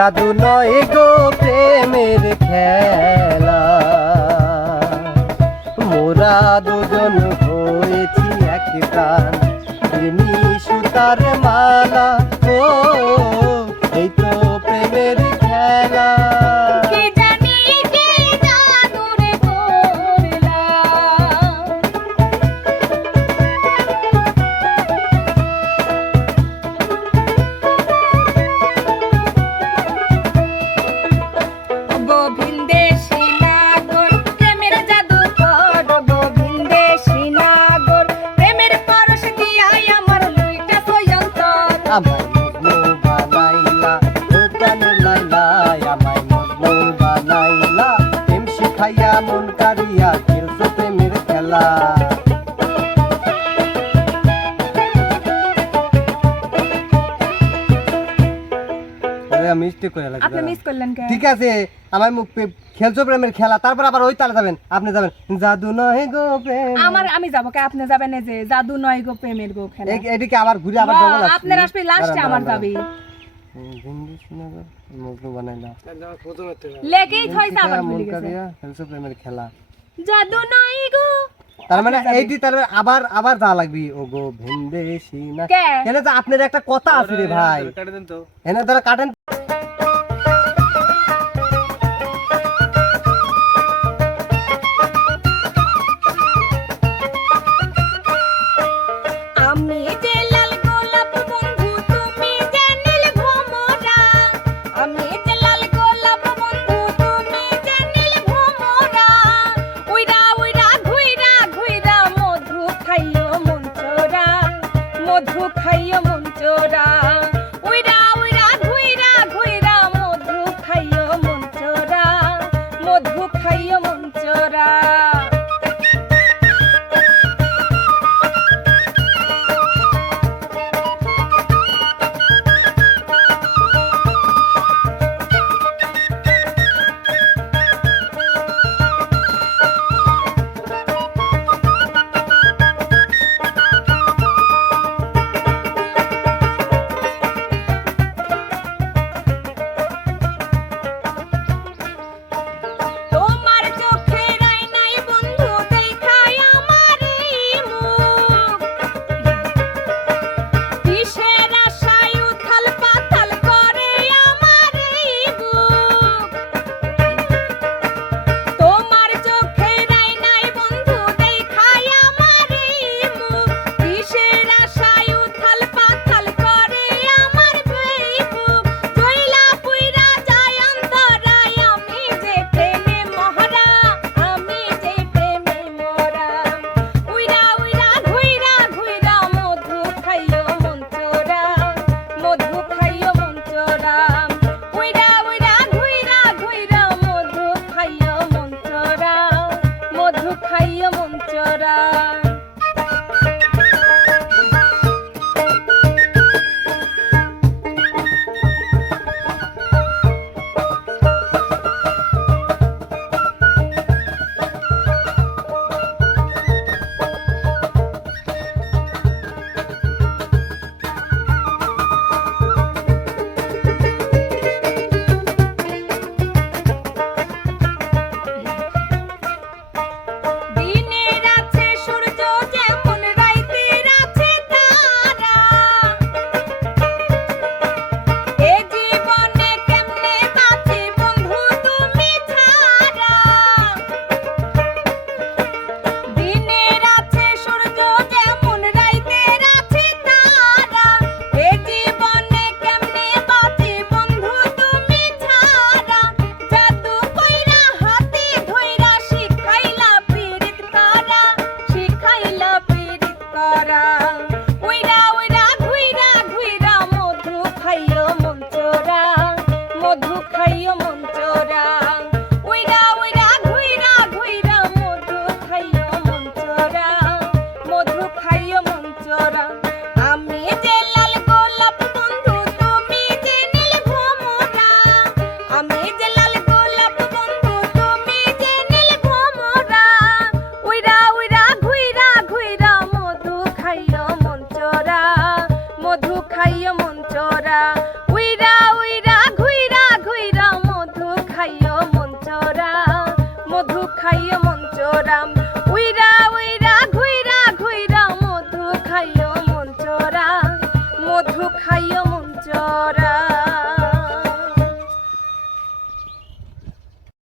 জাদু নয় গো প্রেমের খেলা। মোরা দুজন হয়েছি এক প্রাণ। প্রেমী সুতার মালা ও মিস্টেক করে লাগছে আপনি। মিস করলেন কে? ঠিক আছে আমার মুখ খেলছো প্রেমের খেলা তারপর আবার ওই তালে যাবেন আপনি যাবেন। জাদু নয় গো প্রেম। আমার আমি যাব কে? আপনি যাবেন এই যে জাদু নয় গো প্রেমের গো খেলা। এদিকে আবার ঘুরে আবার ডবল। আপনার আসবে লাস্টে আমার যাবে। দাঁড়ান। হিন্দি শোনাবে, মজনু বানাইলা লেগেই থইছে আবার ভুলে গেছে। খেলছো প্রেমের খেলা। জাদু নয় গো। তার মানে এইটি তার মানে আবার আবার যা লাগবি। ও গো ভিনদেশি না। এনে তো আপনার একটা কথা আছে রে ভাই। এনে ধরে কাটেন। 开业吗 কিসে